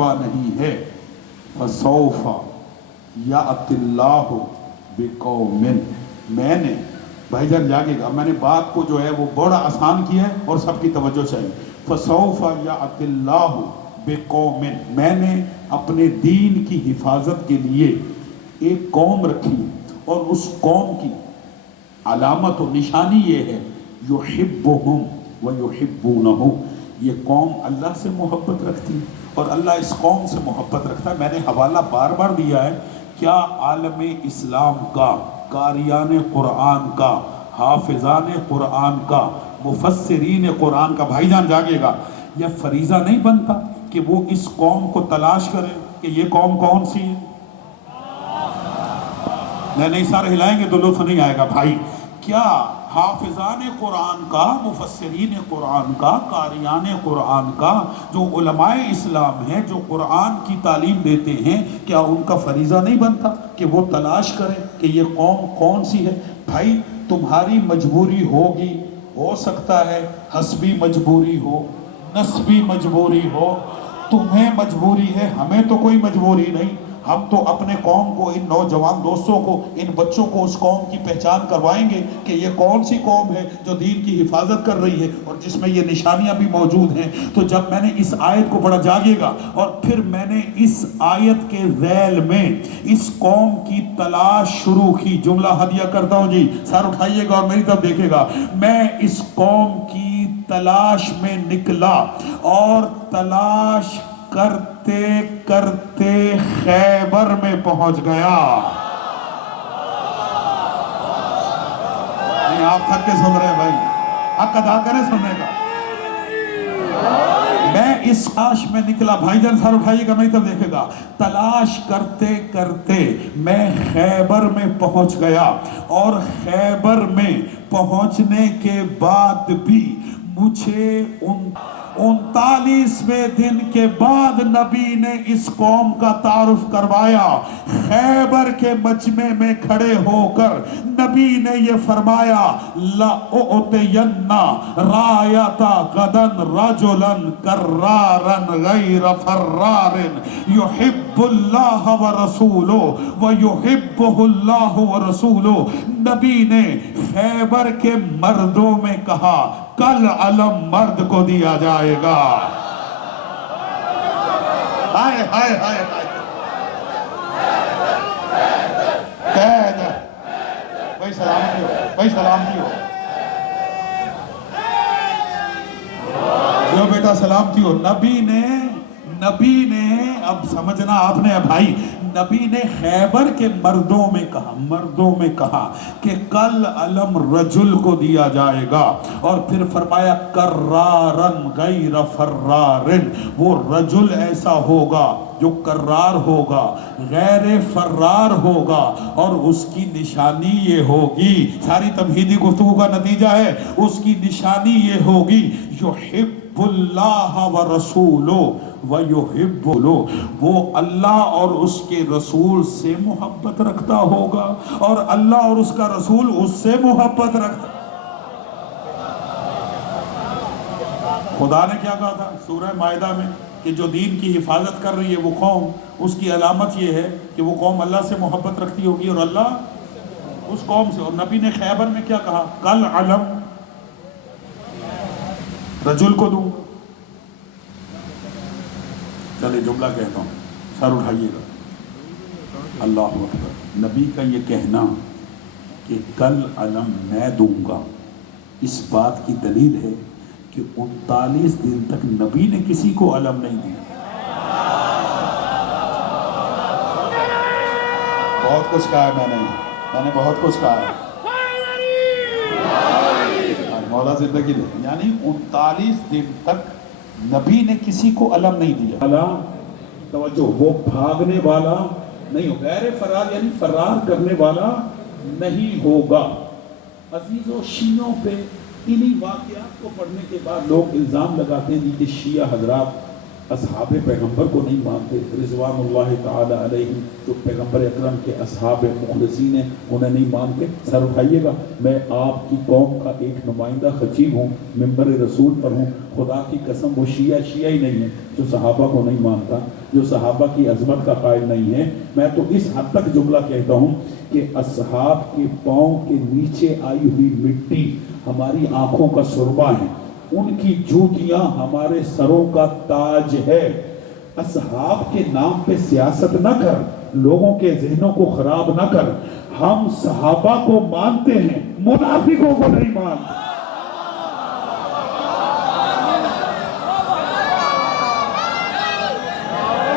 نہیں ہے فَسَوْفَ يَأْتِ اللَّهُ بِقَوْمٍ. میں نے بھائی جان جاگے گا، میں نے بات کو جو ہے وہ بڑا آسان کیا ہے اور سب کی توجہ چاہیے. فَسَوْفَ يَأْتِ اللَّهُ بِقَوْمٍ. میں نے اپنے دین کی حفاظت کے لیے ایک قوم رکھی ہے اور اس قوم کی علامت و نشانی یہ ہے يُحِبُّهُمْ وَيُحِبُّونَهُ. یہ قوم اللہ سے محبت رکھتی ہے اور اللہ اس قوم سے محبت رکھتا ہے. میں نے حوالہ بار بار دیا ہے. کیا عالم اسلام کا، قاریان قرآن کا، حافظان قرآن کا، مفسرین قرآن کا، بھائی جان جاگے گا، یہ فریضہ نہیں بنتا کہ وہ اس قوم کو تلاش کرے کہ یہ قوم کون سی ہے؟ نہیں سارے ہلائیں گے تو لطف نہیں آئے گا بھائی. کیا حافظان قرآن کا، مفسرین قرآن کا، قاریان قرآن کا، جو علماء اسلام ہیں، جو قرآن کی تعلیم دیتے ہیں، کیا ان کا فریضہ نہیں بنتا کہ وہ تلاش کریں کہ یہ قوم کون سی ہے؟ بھائی تمہاری مجبوری ہوگی، ہو سکتا ہے حسبی مجبوری ہو، نسبی مجبوری ہو، تمہیں مجبوری ہے، ہمیں تو کوئی مجبوری نہیں. ہم تو اپنے قوم کو، ان نوجوان دوستوں کو، ان بچوں کو اس قوم کی پہچان کروائیں گے کہ یہ کون سی قوم ہے جو دین کی حفاظت کر رہی ہے اور جس میں یہ نشانیاں بھی موجود ہیں. تو جب میں نے اس آیت کو پڑھا، جاگے گا، اور پھر میں نے اس آیت کے ذیل میں اس قوم کی تلاش شروع کی. جملہ ہدیہ کرتا ہوں جی، سر اٹھائیے گا اور میری طرف دیکھے گا. میں اس قوم کی تلاش میں نکلا اور تلاش کرتے کرتے خیبر میں پہنچ گیا. نہیں آپ تھک کے سن رہے ہیں بھائی، حق ادا کریں سننے کا. میں اس تلاش میں نکلا، بھائی جان سر اٹھائیے گا، میری طرف دیکھے گا. تلاش کرتے کرتے میں خیبر میں پہنچ گیا اور خیبر میں پہنچنے کے بعد بھی مجھے 39ویں دن کے بعد نبی نے اس قوم کا تعارف کروایا. خیبر کے مجمع میں کھڑے ہو کر نبی نے یہ فرمایا، لَأُعْطِيَنَّ رَایَةَ غَدًا رَجُلًا كَرَّارًا غَيْرَ فَرَّارٍ يُحِبُّ اللَّهَ وَرَسُولُهُ وَيُحِبُّهُ اللَّهُ وَرَسُولُهُ. نبی نے خیبر کے مردوں میں کہا کل علم مرد کو دیا جائے گا. ہائے ہائے ہائے ہائے، بھائی سلامتی ہو، بھائی سلامتی ہو جو بیٹا سلامتی ہو. نبی نے اب سمجھنا آپ نے بھائی، نبی نے خیبر کے مردوں میں کہا کہ کل علم رجل کو دیا جائے گا. اور پھر فرمایا کرارن غیر فرارن، وہ رجل ایسا ہوگا جو کرار ہوگا، غیر فرار ہوگا، اور اس کی نشانی یہ ہوگی، ساری تمہیدی گفتگو کا نتیجہ ہے، اس کی نشانی یہ ہوگی یحب اللہ ورسولہ وَيُحِبُّهُ، وہ اللہ اور اس کے رسول سے محبت رکھتا ہوگا اور اللہ اور اس کا رسول اس سے محبت رکھتا. خدا نے کیا کہا تھا سورہ مائدہ میں کہ جو دین کی حفاظت کر رہی ہے وہ قوم، اس کی علامت یہ ہے کہ وہ قوم اللہ سے محبت رکھتی ہوگی اور اللہ اس قوم سے. اور نبی نے خیبر میں کیا کہا؟ کل علم رجل کو دوں. چلے جملہ کہتا ہوں، سر اٹھائیے گا. اللہ اکبر. نبی کا یہ کہنا کہ کل علم میں دوں گا، اس بات کی دلیل ہے کہ 39 دن تک نبی نے کسی کو علم نہیں دیا. بہت کچھ کہا ہے میں نے بہت کچھ کہا ہے. مولا زندگی دے. یعنی 39 دن تک نبی نے کسی کو علم نہیں دیا. توجہ، وہ بھاگنے والا نہیں ہوگا، غیر فرار یعنی فرار کرنے والا نہیں ہوگا. عزیزوں، شیعوں پہ انہی واقعات کو پڑھنے کے بعد لوگ الزام لگاتے ہیں کہ شیعہ حضرات اصحاب پیغمبر کو نہیں مانتے، رضوان اللہ تعالی علیہ جو پیغمبر اکرم کے اصحاب مخلصین ہیں انہیں نہیں مانتے، سر اٹھائیے گا۔ میں آپ کی قوم کا ایک نمائندہ خطیب ہوں، ممبر رسول پر ہوں، خدا کی قسم وہ شیعہ ہی نہیں ہے جو صحابہ کو نہیں مانتا، جو صحابہ کی عظمت کا قائل نہیں ہے۔ میں تو اس حد تک جملہ کہتا ہوں کہ اصحاب کے پاؤں کے نیچے آئی ہوئی مٹی ہماری آنکھوں کا سرما ہے، ان کی جوتیاں ہمارے سروں کا تاج ہے۔ اصحاب کے نام پہ سیاست نہ کر، لوگوں کے ذہنوں کو خراب نہ کر۔ ہم صحابہ کو مانتے ہیں، منافقوں کو نہیں مانتے۔